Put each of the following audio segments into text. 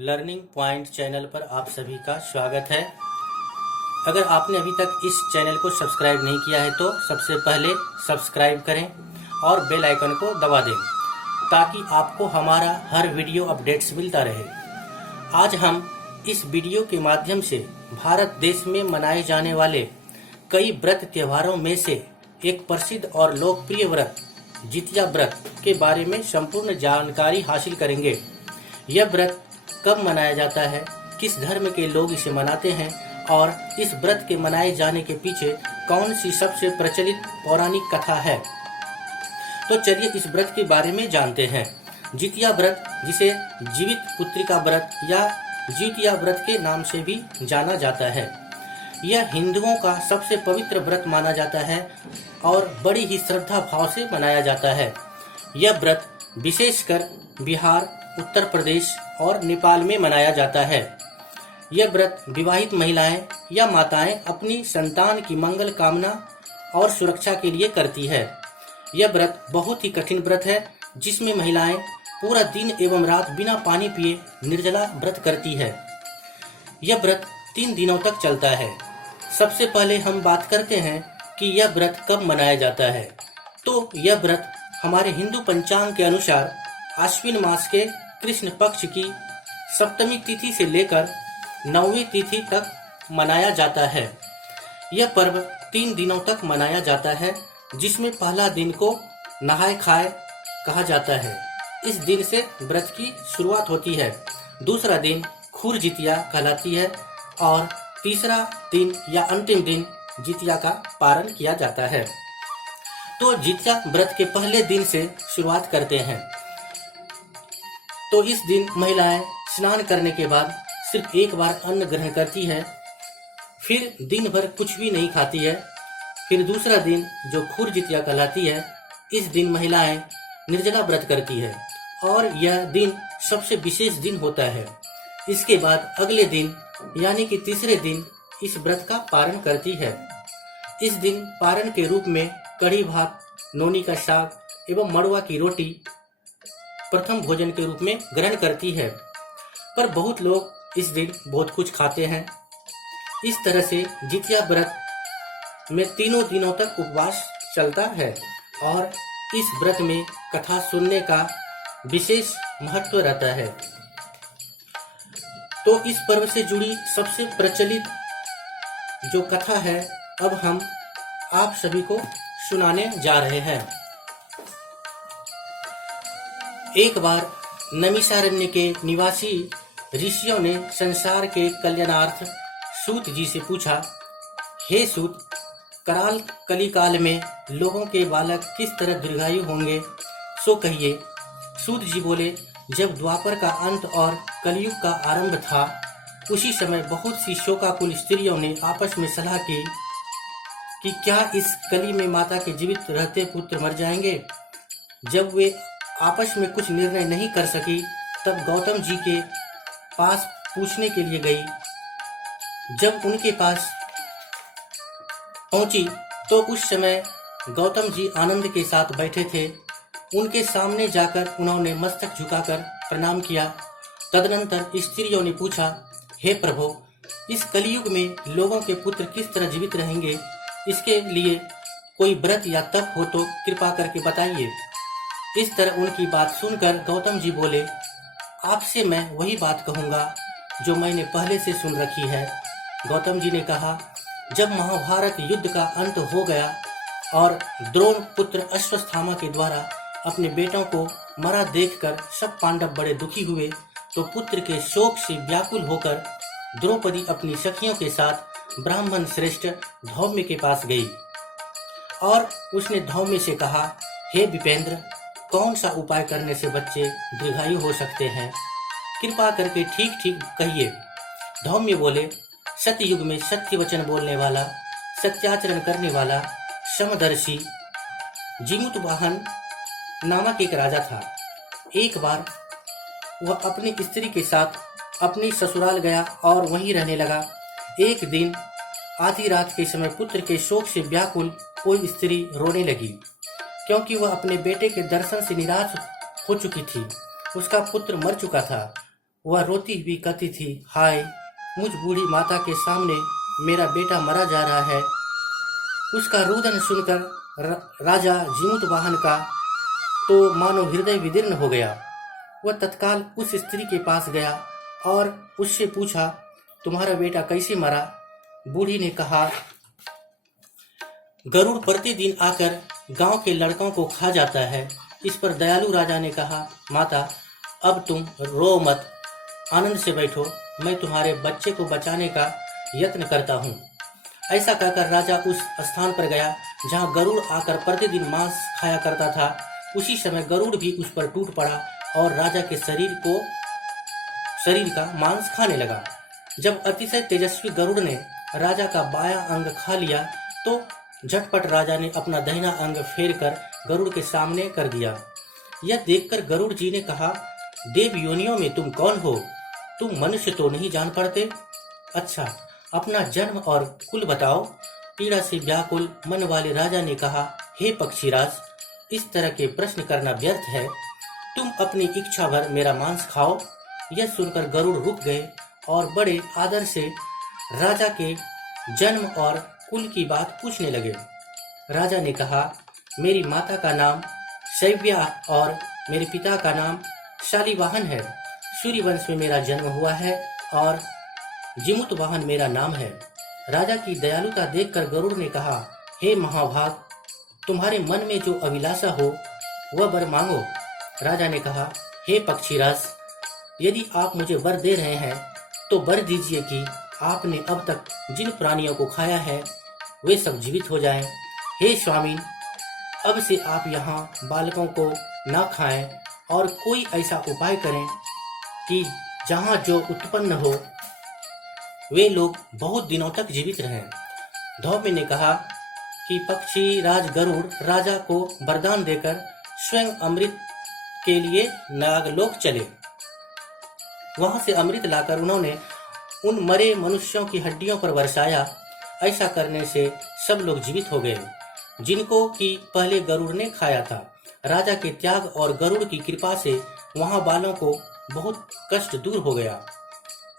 Learning point channel पर आप सभी का स्वागत है। अगर आपने अभी तक इस चैनल को सब्सक्राइब नहीं किया है तो सबसे पहले सब्सक्राइब करें और बेल आइकन को दबा दें ताकि आपको हमारा हर वीडियो अपडेट्स मिलता रहे। आज हम इस वीडियो के माध्यम से भारत देश में मनाए जाने वाले कई व्रत त्योहारों में से एक प्रसिद्ध और लोकप्रिय व्रत जितिया व्रत के बारे में संपूर्ण जानकारी हासिल करेंगे। यह व्रत कब मनाया जाता है, किस धर्म के लोग इसे मनाते हैं और इस व्रत के मनाए जाने के पीछे कौन सी सबसे प्रचलित पौराणिक कथा है। तो चलिए इस व्रत के बारे में जानते हैं। जितिया व्रत, जिसे जीवित पुत्रिका व्रत या जितिया व्रत के नाम से भी जाना जाता है, यह हिंदुओं का सबसे पवित्र व्रत माना जाता है और बड़ी ही श्रद्धा भाव से मनाया जाता है। यह व्रत विशेषकर बिहार, उत्तर प्रदेश और नेपाल में मनाया जाता है। यह व्रत विवाहित महिलाएं या माताएं अपनी संतान की मंगल कामना और सुरक्षा के लिए करती है। यह व्रत बहुत ही कठिन व्रत है जिसमें महिलाएं पूरा दिन एवं रात बिना पानी पिए निर्जला व्रत करती है। यह व्रत 3 दिनों तक चलता है। सबसे पहले हम बात करते हैं कि यह व्रत कब मनाया जाता है। तो यह व्रत हमारे हिंदू पंचांग के अनुसार आश्विन मास के कृष्ण पक्ष की सप्तमी तिथि से लेकर 9वीं तिथि तक मनाया जाता है। यह पर्व 3 दिनों तक मनाया जाता है, जिसमें पहला दिन को नहाय खाए कहा जाता है। इस दिन से व्रत की शुरुआत होती है। दूसरा दिन खुर जितिया कहलाती है और तीसरा दिन या अंतिम दिन जितिया का पारण किया जाता है। तो जितिया व्रत के पहले दिन से शुरुआत करते हैं। तो इस दिन महिलाएं स्नान करने के बाद सिर्फ एक बार अन्न ग्रहण करती है, फिर दिन भर कुछ भी नहीं खाती है। फिर दूसरा दिन जो खुर जितिया कहलाती है, इस दिन महिलाएं निर्जला व्रत करती है और यह दिन सबसे विशेष दिन होता है। इसके बाद अगले दिन यानी कि तीसरे दिन इस व्रत का पारण करती है। इस दिन पारण के रूप में कढ़ी भात, नोनी का साग एवं मड़ुआ की रोटी प्रथम भोजन के रूप में ग्रहण करती है। पर बहुत लोग इस दिन बहुत कुछ खाते हैं। इस तरह से जितिया व्रत में 3 दिनों तक उपवास चलता है और इस व्रत में कथा सुनने का विशेष महत्व रहता है। तो इस पर्व से जुड़ी सबसे प्रचलित जो कथा है अब हम आप सभी को सुनाने जा रहे हैं। एक बार नैमिषारण्य के निवासी ऋषियों ने संसार के कल्याणार्थ सूत जी से पूछा, हे सूत, कराल कलिकाल में लोगों के बालक किस तरह दीर्घायु होंगे, सो कहिए। सूत जी बोले, जब द्वापर का अंत और कलयुग का आरंभ था, उसी समय बहुत सी शोकाकुल स्त्रियों ने आपस में सलाह की कि क्या इस कली में माता के जीवित रहते पुत्र मर जाएंगे। जब वे आपस में कुछ निर्णय नहीं कर सकी, तब गौतम जी के पास पूछने के लिए गई। जब उनके पास पहुंची तो उस समय गौतम जी आनंद के साथ बैठे थे। उनके सामने जाकर उन्होंने मस्तक झुकाकर प्रणाम किया। तदनंतर स्त्रियों ने पूछा, हे प्रभु, इस कलयुग में लोगों के पुत्र किस तरह जीवित रहेंगे, इसके लिए कोई व्रत या तप हो तो कृपा करके बताइए। इस तरह उनकी बात सुनकर गौतम जी बोले, आपसे मैं वही बात कहूँगा जो मैंने पहले से सुन रखी है। गौतम जी ने कहा, जब महाभारत युद्ध का अंत हो गया और द्रोण पुत्र अश्वत्थामा के द्वारा अपने बेटों को मरा देखकर सब पांडव बड़े दुखी हुए, तो पुत्र के शोक से व्याकुल होकर द्रौपदी अपनी सखियों के साथ ब्राह्मण श्रेष्ठ धौम्य के पास गई और उसने धौम्य से कहा, हे विपेंद्र, कौन सा उपाय करने से बच्चे दीर्घायु हो सकते हैं, कृपा करके ठीक ठीक कहिए। धौम्य बोले, सतयुग में सत्य वचन बोलने वाला, सत्याचरण करने वाला, समदर्शी जीमूतवाहन नामक एक राजा था। एक बार वह अपनी स्त्री के साथ अपनी ससुराल गया और वहीं रहने लगा। एक दिन आधी रात के समय पुत्र के शोक से व्याकुल कोई स्त्री रोने लगी, क्योंकि वह अपने बेटे के दर्शन से निराश हो चुकी थी। उसका पुत्र मर चुका था। वह रोती हुई कहती थी, हाय, मुझ बूढ़ी माता के सामने मेरा बेटा मरा जा रहा है। उसका रुदन सुनकर राजा जीमूतवाहन का तो मानो हृदय विदीर्ण हो गया। वह तत्काल उस स्त्री के पास गया और उससे पूछा, तुम्हारा बेटा कैसे मरा? बूढ़ी ने कहा, गरुड़ प्रतिदिन आकर गांव के लड़कों को खा जाता है। इस पर दयालु राजा ने कहा, माता, अब तुम रो मत, आनंद से बैठो, मैं तुम्हारे बच्चे को बचाने का यत्न करता हूँ। ऐसा कहकर राजा उस स्थान पर गया जहाँ गरुड़ आकर प्रतिदिन मांस खाया करता था। उसी समय गरुड़ भी उस पर टूट पड़ा और राजा के शरीर का मांस खाने लगा। जब अतिशय तेजस्वी गरुड़ ने राजा का बायां अंग खा लिया तो झटपट राजा ने अपना दाहिना अंग फेर कर गरुड़ के सामने कर दिया। यह देखकर गरुड़ जी ने कहा, देव योनियों में तुम कौन हो? तुम मनुष्य तो नहीं जान पड़ते? अच्छा, अपना जन्म और कुल बताओ। पीड़ा से व्याकुल मन वाले राजा ने कहा, हे पक्षीराज, इस तरह के प्रश्न करना व्यर्थ है। तुम अपनी इच्छा भर मेरा मांस खाओ। यह सुनकर गरुड़ रुक गए और बड़े आदर से राजा के जन्म और कुल की बात पूछने लगे। राजा ने कहा, मेरी माता का नाम शैव्या और मेरे पिता का नाम शालिवाहन है। सूर्यवंश में मेरा जन्म हुआ है और जीमूतवाहन मेरा नाम है। राजा की दयालुता देखकर गरुड़ ने कहा, हे महाभाग, तुम्हारे मन में जो अभिलाषा हो वह वर मांगो। राजा ने कहा, हे पक्षीराज, यदि आप मुझे वर दे रहे हैं तो वर दीजिए कि आपने अब तक जिन प्राणियों को खाया है वे सब जीवित हो जाएं। हे स्वामी, अब से आप यहाँ बालकों को ना खाएं और कोई ऐसा उपाय करें कि जहाँ जो उत्पन्न हो वे लोग बहुत दिनों तक जीवित रहें। धौम्य ने कहा कि पक्षी राज गरुड़ राजा को वरदान देकर स्वयं अमृत के लिए नागलोक चले। वहां से अमृत लाकर उन्होंने उन मरे मनुष्यों की हड्डियों पर बरसाया। ऐसा करने से सब लोग जीवित हो गए जिनको कि पहले गरुड़ ने खाया था। राजा के त्याग और गरुड़ की कृपा से वहां बालों को बहुत कष्ट दूर हो गया।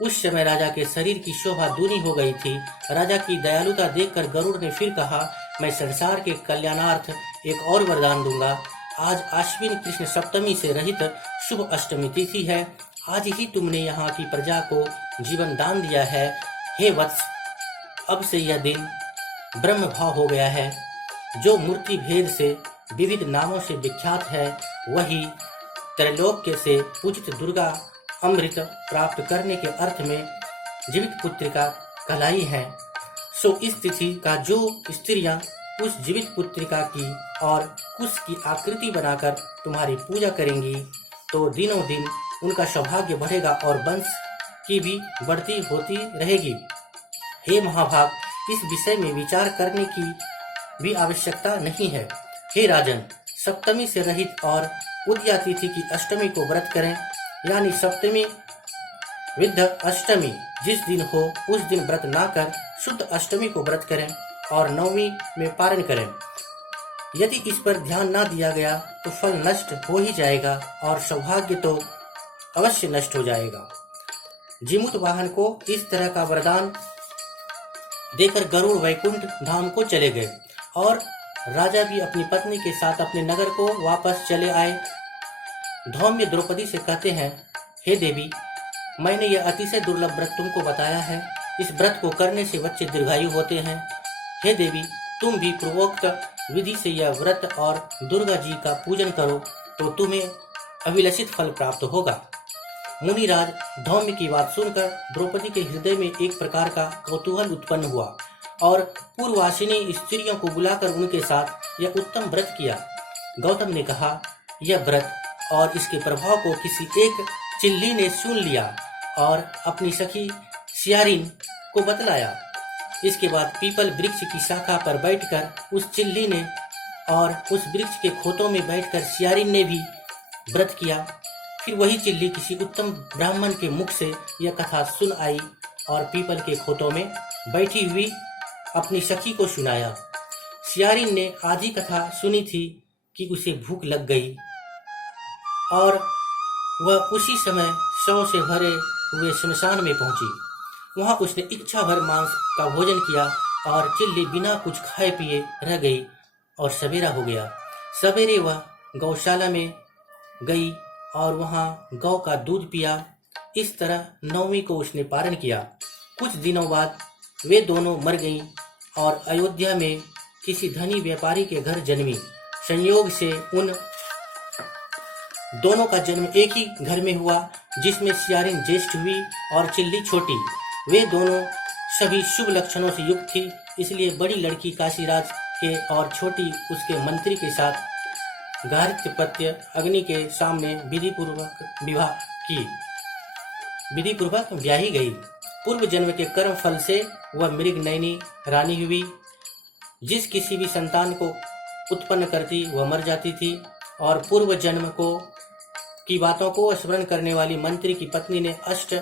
उस समय राजा के शरीर की शोभा दूनी हो गई थी। राजा की दयालुता देखकर गरुड़ ने फिर कहा, मैं संसार के कल्याणार्थ एक और वरदान दूंगा। आज आश्विन कृष्ण सप्तमी से रहित शुभ अष्टमी तिथि है। आज ही तुमने यहाँ की प्रजा को जीवन दान दिया है। हे वत्स, अब से यह दिन ब्रह्म भाव हो गया है। जो मूर्ति भेद से विविध नामों से विख्यात है वही त्रैलोक्य से पूजित दुर्गा अमृत प्राप्त करने के अर्थ में जीवित पुत्रिका कहलाई है। सो इस तिथि का जो स्त्रियां उस जीवित पुत्रिका की और कुश की आकृति बनाकर तुम्हारी पूजा करेंगी तो दिनों दिन उनका सौभाग्य बढ़ेगा और वंश की भी बढ़ती होती रहेगी। हे महाभाग, इस विषय में विचार करने की भी आवश्यकता नहीं है। हे राजन, सप्तमी से रहित और उदया तिथि की अष्टमी को व्रत करें, यानी सप्तमी विद्ध अष्टमी जिस दिन हो उस दिन व्रत ना कर शुद्ध अष्टमी को व्रत करें और नवमी में पारण करें। यदि इस पर ध्यान ना दिया गया तो फल नष्ट हो ही जाएगा और सौभाग्य तो अवश्य नष्ट हो जाएगा। जीमूतवाहन को इस तरह का वरदान देकर गरुड़ वैकुंठ धाम को चले गए और राजा भी अपनी पत्नी के साथ अपने नगर को वापस चले आए। धौम्य द्रौपदी से कहते हैं, हे देवी, मैंने यह अतिशय दुर्लभ व्रत तुमको बताया है। इस व्रत को करने से बच्चे दीर्घायु होते हैं। हे देवी, तुम भी पूर्वोक्त विधि से यह व्रत और दुर्गा जी का पूजन करो तो तुम्हें अभिलषित फल प्राप्त होगा। मुनिराज धौम्य की बात सुनकर द्रौपदी के हृदय में एक प्रकार का कौतूहल उत्पन्न हुआ और पूर्ववासिनी स्त्रियों को बुलाकर उनके साथ यह उत्तम व्रत किया। गौतम ने कहा, यह व्रत और इसके प्रभाव को किसी एक चिल्ली ने सुन लिया और अपनी सखी सियारिन को बतलाया। इसके बाद पीपल वृक्ष की शाखा पर बैठकर उस चिल्ली ने और उस वृक्ष के खोतों में बैठकर सियारिन ने भी व्रत किया। फिर वही चिल्ली किसी उत्तम ब्राह्मण के मुख से यह कथा सुन आई और पीपल के खोतों में बैठी हुई अपनी सखी को सुनाया। सियारिन ने आधी कथा सुनी थी कि उसे भूख लग गई और वह उसी समय शव से भरे हुए श्मशान में पहुंची। वहां उसने इच्छा भर मांस का भोजन किया और चिल्ली बिना कुछ खाए पिए रह गई और सवेरा हो गया। सवेरे वह गौशाला में गई और वहां गौ का दूध पिया। इस तरह 9वीं को उसने पारण किया। कुछ दिनों बाद वे दोनों मर गईं और अयोध्या में किसी धनी व्यापारी के घर जन्मी। संयोग से उन दोनों का जन्म एक ही घर में हुआ, जिसमें सियारिन ज्येष्ठ हुई और चिल्ली छोटी। वे दोनों सभी शुभ लक्षणों से युक्त थी, इसलिए बड़ी लड़की काशीराज के और छोटी उसके मंत्री के साथ गार्हस्थ्य अग्नि के सामने विधिपूर्वक ब्याही गई। पूर्व जन्म के कर्म फल से वह मृगनयनी रानी हुई। जिस किसी भी संतान को उत्पन्न करती वह मर जाती थी, और पूर्व जन्म की बातों को स्मरण करने वाली मंत्री की पत्नी ने 8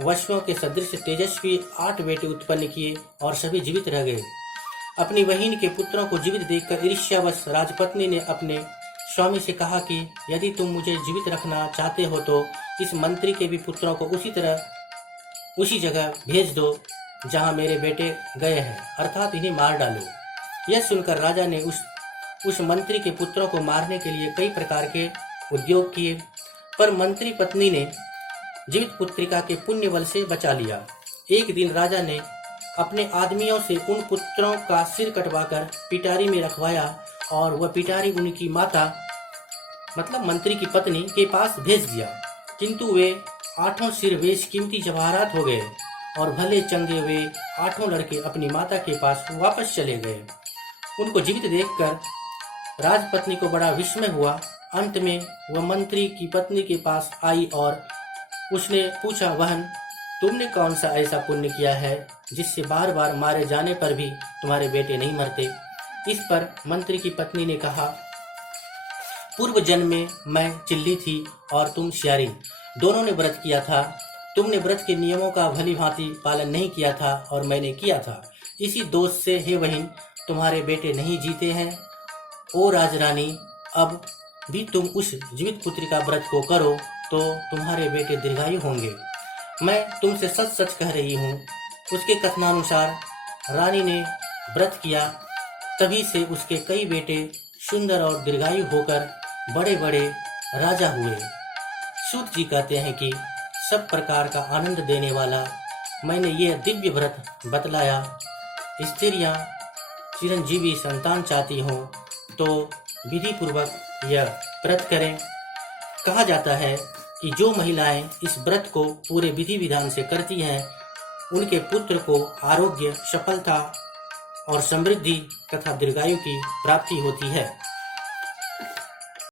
वश्यों के सदृश तेजस्वी 8 बेटे उत्पन्न किए और सभी जीवित रह गए। अपनी बहिन के पुत्रों को जीवित देखकर ईर्ष्यावश राजपत्नी ने अपने स्वामी से कहा कि यदि तुम मुझे जीवित रखना चाहते हो तो इस मंत्री के भी पुत्रों को उसी जगह भेज दो जहां मेरे बेटे गए हैं, अर्थात इन्हें मार डालो। यह सुनकर राजा ने उस मंत्री के पुत्रों को मारने के लिए कई प्रकार के उद्योग किए, पर मंत्री पत्नी ने जीवित पुत्रिका के पुण्य बल से बचा लिया। एक दिन राजा ने अपने आदमियों से उन पुत्रों का सिर कटवाकर पिटारी में रखवाया और वह पिटारी उनकी माता मतलब मंत्री की पत्नी के पास भेज दिया, किंतु वे 8 सिर बेशकीमती जवाहरात हो गए और भले चंगे वे 8 लड़के अपनी माता के पास वापस चले गए। उनको जीवित देखकर राजपत्नी को बड़ा विस्मय हुआ। अंत में वह मंत्री की पत्नी के पास आई और उसने पूछा, बहन, तुमने कौन सा ऐसा पुण्य किया है जिससे बार बार मारे जाने पर भी तुम्हारे बेटे नहीं मरते? इस पर मंत्री की पत्नी ने कहा, पूर्व जन्म में मैं चिल्ली थी और तुम सियारिन, दोनों ने व्रत किया था। तुमने व्रत के नियमों का भली भांति पालन नहीं किया था और मैंने किया था। इसी दोष से हे बहन तुम्हारे बेटे नहीं जीते हैं। ओ राजरानी, अब भी तुम उस जीवित पुत्री का व्रत को करो तो तुम्हारे बेटे दीर्घायु होंगे। मैं तुमसे सच सच कह रही हूँ। उसके कथनानुसार रानी ने व्रत किया, तभी से उसके कई बेटे सुंदर और दीर्घायु होकर बड़े बड़े राजा हुए। सूत जी कहते हैं कि सब प्रकार का आनंद देने वाला मैंने यह दिव्य व्रत बतलाया। स्त्रियां चिरंजीवी संतान चाहती हो तो विधि पूर्वक यह व्रत करें। कहा जाता है कि जो महिलाएं इस व्रत को पूरे विधि विधान से करती हैं, उनके पुत्र को आरोग्य, सफलता और समृद्धि तथा दीर्घायु की प्राप्ति होती है।